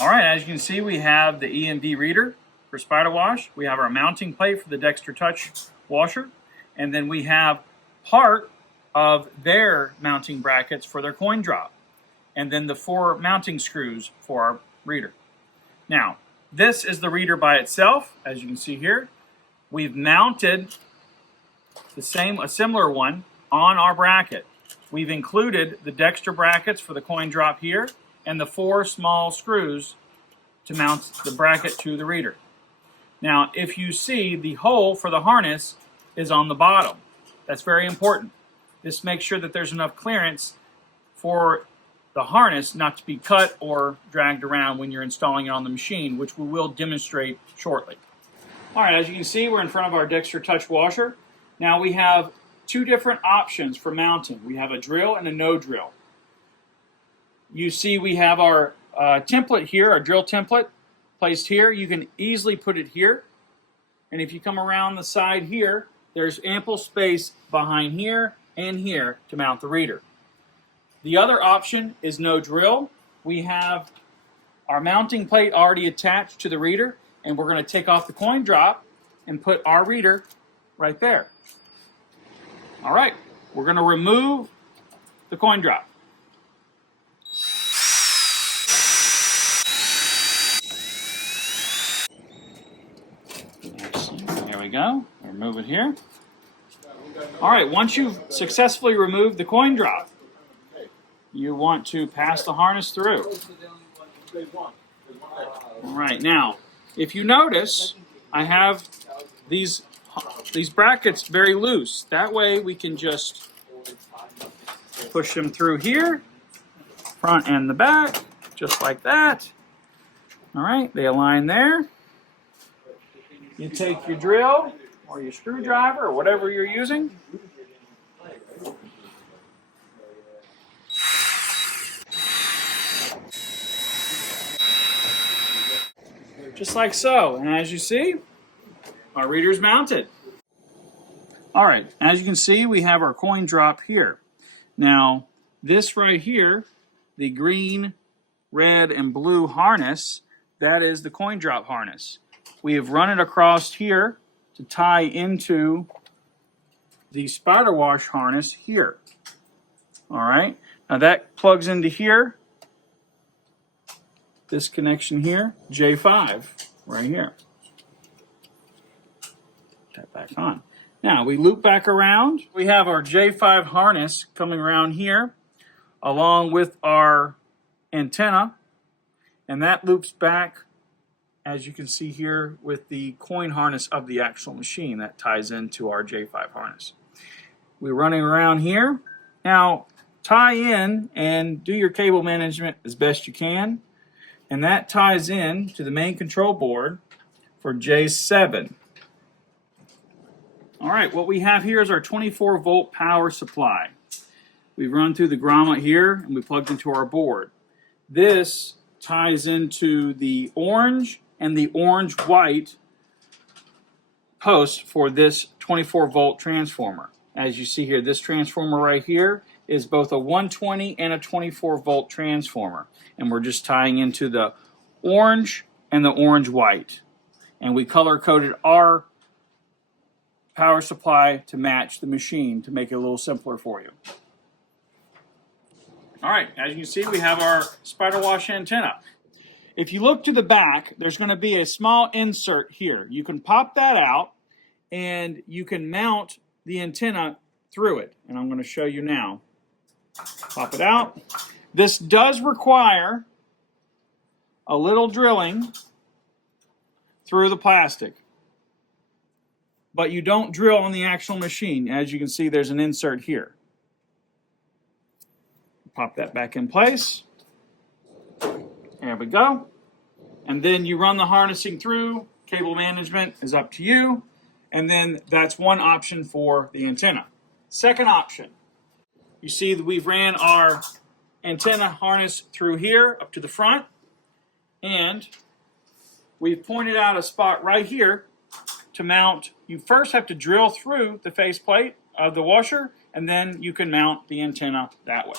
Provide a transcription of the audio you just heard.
All right, as you can see, we have the EMV reader for SpyderWash. We have our mounting plate for the Dexter Touch washer. And then we have part of their mounting brackets for their coin drop. And then the 4 mounting screws for our reader. Now, this is the reader by itself, as you can see here. We've mounted a similar one on our bracket. We've included the Dexter brackets for the coin drop here and the 4 small screws to mount the bracket to the reader. Now, if you see, the hole for the harness is on the bottom. That's very important. This makes sure that there's enough clearance for the harness not to be cut or dragged around when you're installing it on the machine, which we will demonstrate shortly. All right, as you can see, we're in front of our Dexter Touch washer. Now we have 2 different options for mounting. We have a drill and a no drill. You see we have our template here, our drill template placed here. You can easily put it here. And if you come around the side here, there's ample space behind here and here to mount the reader. The other option is no drill. We have our mounting plate already attached to the reader, and we're going to take off the coin drop and put our reader right there. All right, we're going to remove the coin drop. There we go. Remove it here. All right, once you've successfully removed the coin drop, you want to pass the harness through. All right, now, if you notice, I have these brackets very loose. That way we can just push them through here, front and the back, just like that. All right, they align there. You take your drill or your screwdriver or whatever you're using. Just like so. And as you see, our reader is mounted. All right, as you can see, we have our coin drop here. Now, this right here, the green, red, and blue harness, that is the coin drop harness. We have run it across here to tie into the SpyderWash harness here. All right, now that plugs into here. This connection here, J5, right here. Put that back on. Now we loop back around. We have our J5 harness coming around here, along with our antenna, and that loops back, as you can see here, with the coin harness of the actual machine that ties into our J5 harness. We're running around here. Now, tie in and do your cable management as best you can. And that ties in to the main control board for J7. All right, what we have here is our 24-volt power supply. We run through the grommet here and we plugged into our board. This ties into the orange and the orange-white post for this 24-volt transformer. As you see here, this transformer right here is both a 120 and a 24-volt transformer. And we're just tying into the orange and the orange-white. And we color-coded our power supply to match the machine to make it a little simpler for you. All right, as you can see, we have our SpyderWash antenna. If you look to the back, there's going to be a small insert here. You can pop that out and you can mount the antenna through it. And I'm going to show you now. Pop it out. This does require a little drilling through the plastic. But you don't drill on the actual machine. As you can see, there's an insert here. Pop that back in place. There we go. And then you run the harnessing through. Cable management is up to you. And then that's one option for the antenna. Second option. You see that we've ran our antenna harness through here up to the front. And we've pointed out a spot right here to mount. You first have to drill through the faceplate of the washer, and then you can mount the antenna that way.